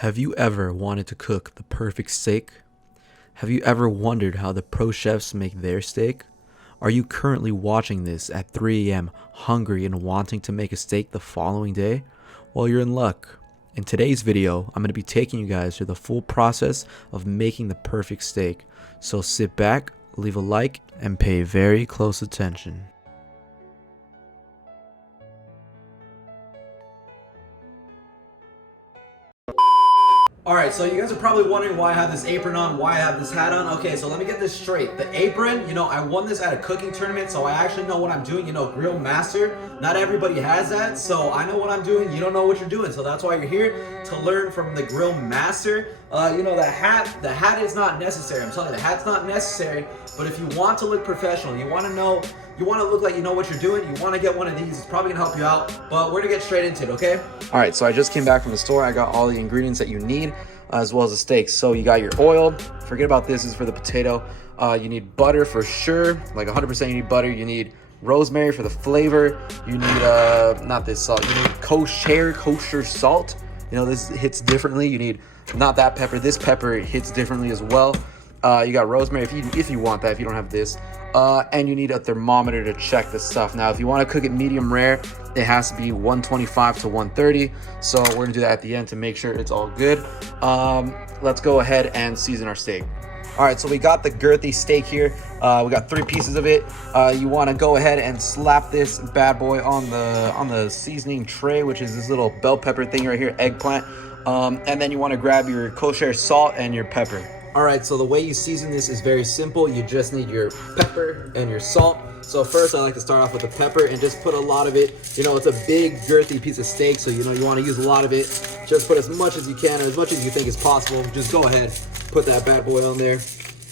Have you ever wanted to cook the perfect steak? Have you ever wondered how the pro chefs make their steak? Are you currently watching this at 3 a.m. hungry and wanting to make a steak the following day? Well, you're in luck. In today's video, I'm going to be taking you guys through the full process of making the perfect steak. So sit back, leave a like, and pay very close attention. Alright, so you guys are probably wondering why I have this apron on, why I have this hat on. Okay, so let me get this straight. The apron, I won this at a cooking tournament, so I actually know what I'm doing, grill master. Not everybody has that, so I know what I'm doing. You don't know what you're doing, so that's why you're here, to learn from the grill master. The hat is not necessary. I'm telling you, the hat's not necessary, but if you want to look professional, you want to look like you know what you're doing, you want to get one of these, it's probably gonna help you out, but we're gonna get straight into it, okay? All right, so I just came back from the store. I got all the ingredients that you need, as well as the steak. So you got your oil, forget about this is for the potato. You need butter for sure, like 100% you need butter. You need rosemary for the flavor. You need, not this salt, you need kosher salt. This hits differently. You need not that pepper, this pepper hits differently as well. You got rosemary if you want that, if you don't have this. And you need a thermometer to check this stuff. Now, if you want to cook it medium rare, it has to be 125 to 130. So we're gonna do that at the end to make sure it's all good. Let's go ahead and season our steak. All right, so we got the girthy steak here. We got 3 pieces of it. You want to go ahead and slap this bad boy on the seasoning tray, which is this little bell pepper thing right here, eggplant. And then you want to grab your kosher salt and your pepper. All right, so the way you season this is very simple. You just need your pepper and your salt. So first, I like to start off with the pepper and just put a lot of it. It's a big, girthy piece of steak, so you want to use a lot of it. Just put as much as you can, or as much as you think is possible. Just go ahead, put that bad boy on there.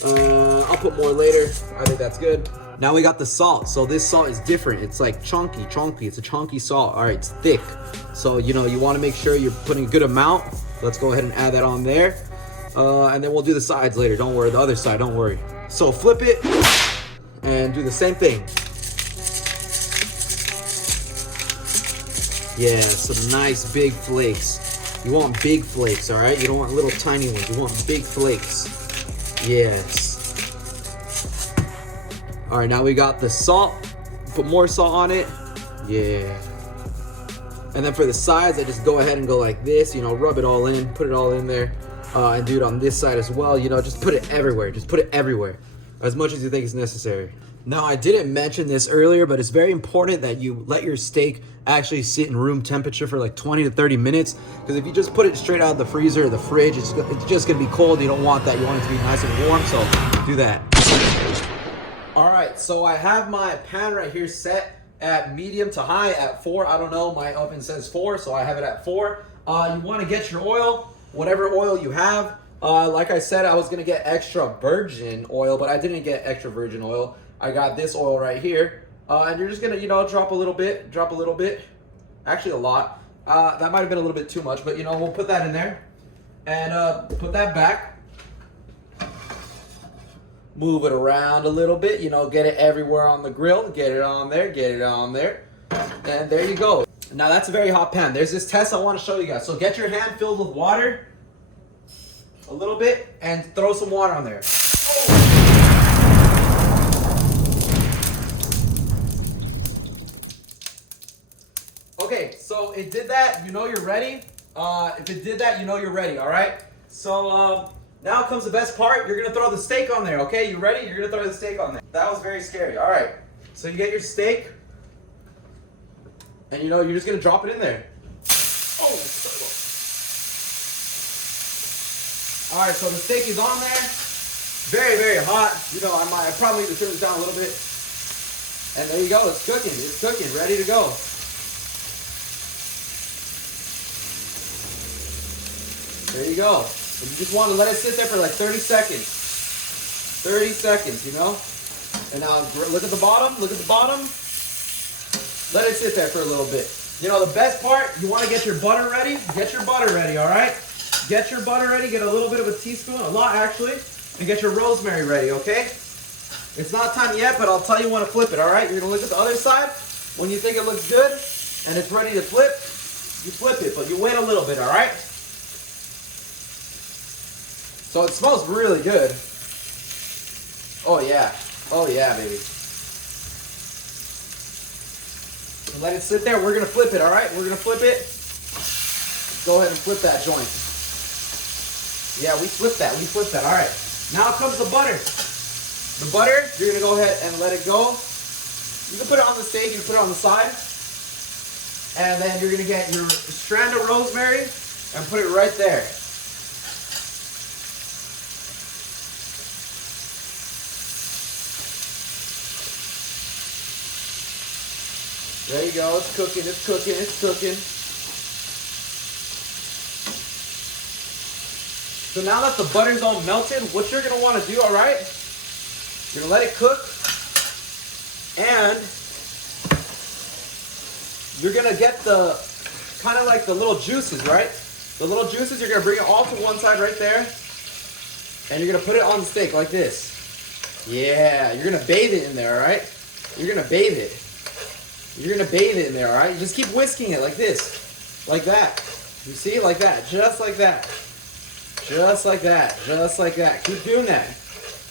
I'll put more later. I think that's good. Now we got the salt. So this salt is different. It's like chunky. It's a chunky salt. All right, it's thick. So, you want to make sure you're putting a good amount. Let's go ahead and add that on there. And then we'll do the sides later. Don't worry, the other side, don't worry. So flip it and do the same thing. Yeah, some nice big flakes. You want big flakes, all right? You don't want little tiny ones. You want big flakes. Yes. All right, now we got the salt. Put more salt on it. Yeah. And then for the sides, I just go ahead and go like this, rub it all in, put it all in there. And do it on this side as well. Just put it everywhere. Just put it everywhere, as much as you think is necessary. Now, I didn't mention this earlier, but it's very important that you let your steak actually sit in room temperature for like 20 to 30 minutes. Because if you just put it straight out of the freezer or the fridge, it's just going to be cold. You don't want that. You want it to be nice and warm, so do that. All right, so I have my pan right here set at medium to high at 4. I don't know. My oven says 4, so I have it at 4. You want to get your oil. Whatever oil you have. Like I said, I was gonna get extra virgin oil, but I didn't get extra virgin oil. I got this oil right here. And you're just gonna, drop a little bit. Actually a lot. That might have been a little bit too much, but we'll put that in there. And put that back. Move it around a little bit, get it everywhere on the grill. Get it on there. And there you go. Now that's a very hot pan. There's this test I want to show you guys. So get your hand filled with water, a little bit, and throw some water on there. Okay, so it did that, you're ready. If it did that, you're ready, all right? So now comes the best part. You're gonna throw the steak on there, okay? You ready? You're gonna throw the steak on there. That was very scary, all right. So you get your steak. And you're just gonna drop it in there. Oh, all right, so the steak is on there. Very, very hot. I probably need to turn this down a little bit. And there you go, it's cooking, ready to go. There you go. And you just want to let it sit there for like 30 seconds. 30 seconds, And now look at the bottom. Let it sit there for a little bit. The best part, you want to get your butter ready. All right? Get your butter ready. Get a little bit of a teaspoon, a lot actually, and get your rosemary ready, okay? It's not time yet, but I'll tell you when to flip it, all right? You're going to look at the other side. When you think it looks good and it's ready to flip, you flip it, but you wait a little bit, all right? So it smells really good. Oh yeah. Oh yeah, baby. So let it sit there. We're gonna flip it, all right? We're gonna flip it. Go ahead and flip that joint. Yeah, we flipped that. We flipped that. All right. Now comes the butter. The butter, you're gonna go ahead and let it go. You can put it on the steak. You can put it on the side. And then you're gonna get your strand of rosemary and put it right there. There you go. It's cooking. It's cooking. It's cooking. So now that the butter's all melted, what you're gonna want to do, all right? You're gonna let it cook, and you're gonna get the kind of like the little juices, right? The little juices. You're gonna bring it all to one side right there, and you're gonna put it on the steak like this. Yeah, you're gonna bathe it in there, all right? You're gonna bathe it. You're gonna bathe it in there, all right? You just keep whisking it like this, like that. You see, like that, just like that. Just like that, just like that. Keep doing that.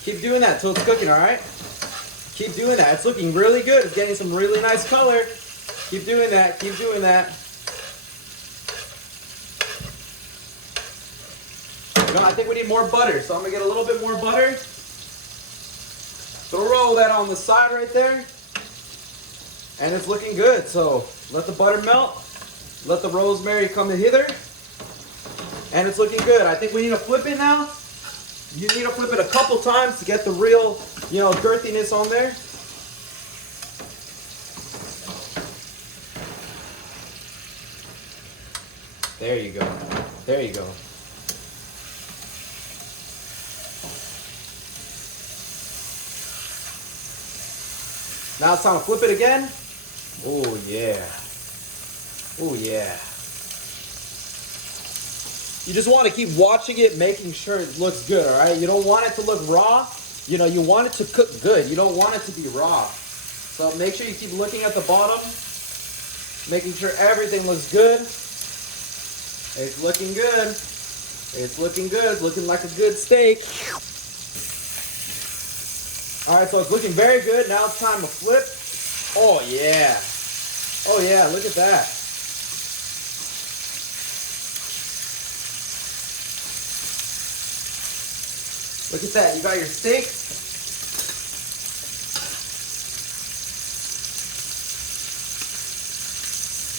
Keep doing that till it's cooking, all right? Keep doing that. It's looking really good. It's getting some really nice color. Keep doing that, keep doing that. You know, I think we need more butter, so I'm gonna get a little bit more butter. Throw that on the side right there. And it's looking good. So let the butter melt. Let the rosemary come hither. And it's looking good. I think we need to flip it now. You need to flip it a couple times to get the real, you know, girthiness on there. There you go. There you go. Now it's time to flip it again. Oh yeah. Oh yeah. You just want to keep watching it, making sure it looks good, all right? You don't want it to look raw. You know, you want it to cook good. You don't want it to be raw. So make sure you keep looking at the bottom, making sure everything looks good. It's looking good. It's looking good. It's looking like a good steak. All right, so it's looking very good. Now it's time to flip. Oh, yeah. Oh, yeah, look at that. Look at that. You got your steak.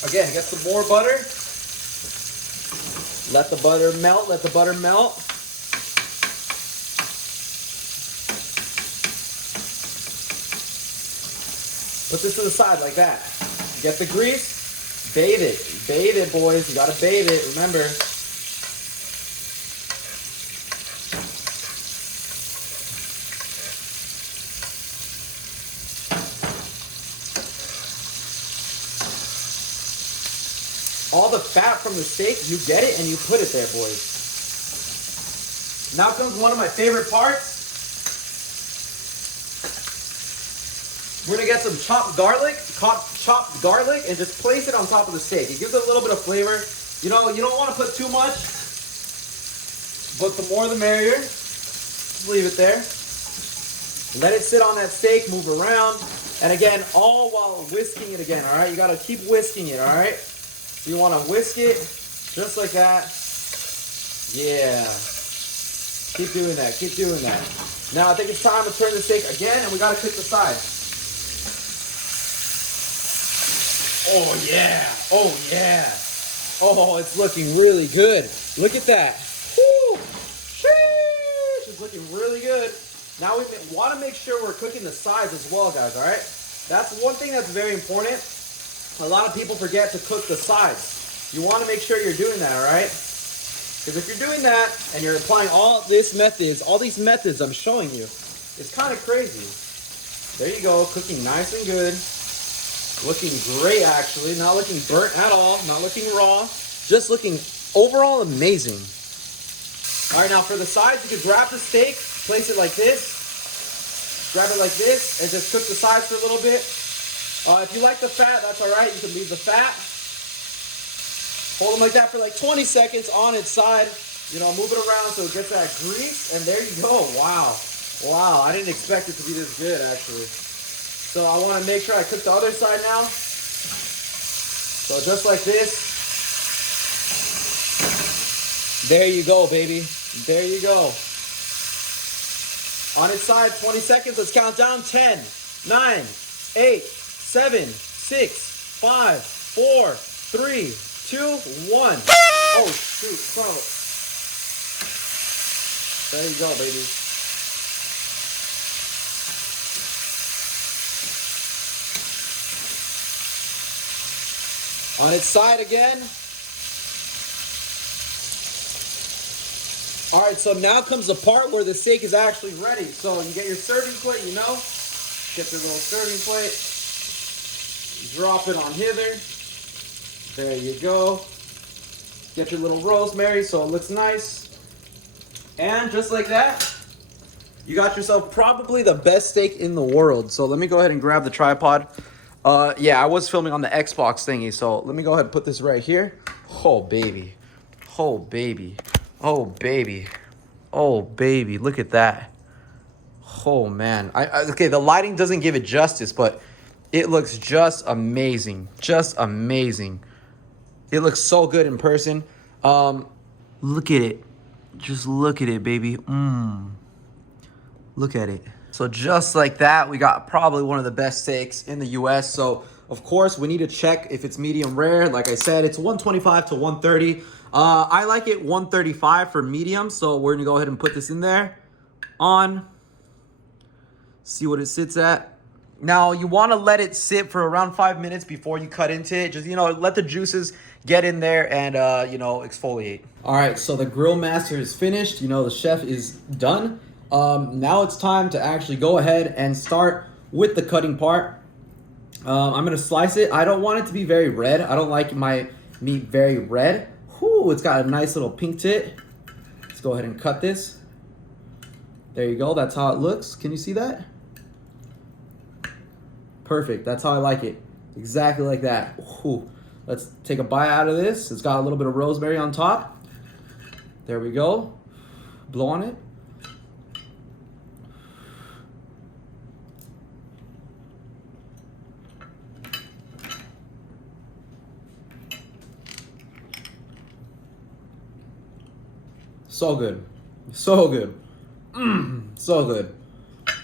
Again, get some more butter. Let the butter melt. Let the butter melt. Put this to the side like that. Get the grease. Bathe it. Bathe it, boys. You gotta bathe it. Remember. All the fat from the steak, you get it and you put it there, boys. Now comes one of my favorite parts. We're gonna get some chopped garlic, and just place it on top of the steak. It gives it a little bit of flavor. You know, you don't want to put too much, but the more the merrier. Just leave it there. Let it sit on that steak, move around, and again, all while whisking it again. All right, you gotta keep whisking it. All right. You want to whisk it just like that. Yeah. Keep doing that. Keep doing that. Now I think it's time to turn the steak again, and we got to cook the sides. Oh yeah. Oh yeah. Oh, it's looking really good. Look at that. Woo. Sheesh. It's looking really good. Now we want to make sure we're cooking the sides as well, guys. All right. That's one thing that's very important. A lot of people forget to cook the sides. You want to make sure you're doing that, all right? Because if you're doing that and you're applying all these methods I'm showing you, it's kind of crazy. There you go, cooking nice and good. Looking great, actually. Not looking burnt at all. Not looking raw. Just looking overall amazing. All right, now for the sides, you can grab the steak, place it like this. Grab it like this, and just cook the sides for a little bit. If you like the fat, that's all right. You can leave the fat. Hold them like that for like 20 seconds on its side. You know, move it around so it gets that grease, and there you go. Wow. Wow, I didn't expect it to be this good, actually. So I want to make sure I cook the other side now. So just like this. There you go, baby. There you go. On its side, 20 seconds. Let's count down. 10, 9, 8, 7, 6, 5, 4, 3, 2, 1. Oh, shoot. Son. There you go, baby. On its side again. All right, so now comes the part where the steak is actually ready. So you get your serving plate, you know. Get your little serving plate. Drop it on hither. There you go. Get your little rosemary so it looks nice. And just like that, you got yourself probably the best steak in the world. So let me go ahead and grab the tripod. Yeah, I was filming on the Xbox thingy, so let me go ahead and put this right here. Oh, baby. Oh, baby. Oh, baby. Oh, baby. Look at that. Oh, man. Okay, the lighting doesn't give it justice, but it looks just amazing. Just amazing. It looks so good in person. Look at it. Just look at it, baby. Look at it. So just like that, we got probably one of the best steaks in the US. So of course we need to check if it's medium rare. Like I said, it's 125 to 130. I like it 135 for medium. So we're gonna go ahead and put this in there on. See what it sits at. Now you wanna let it sit for around 5 minutes before you cut into it. Just, you know, let the juices get in there and, you know, exfoliate. All right, so the grill master is finished. You know, the chef is done. Now it's time to actually go ahead and start with the cutting part. I'm gonna slice it. I don't want it to be very red. I don't like my meat very red. Whew, it's got a nice little pink to it. Let's go ahead and cut this. There you go, that's how it looks. Can you see that? Perfect, that's how I like it. Exactly like that. Whew. Let's take a bite out of this. It's got a little bit of rosemary on top. There we go. Blow on it. So good. So good. So good.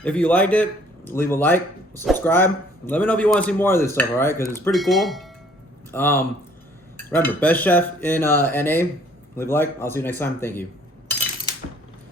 If you liked it, leave a like, subscribe. Let me know if you want to see more of this stuff, all right? Because it's pretty cool. Remember, best chef in NA. Leave a like. I'll see you next time. Thank you.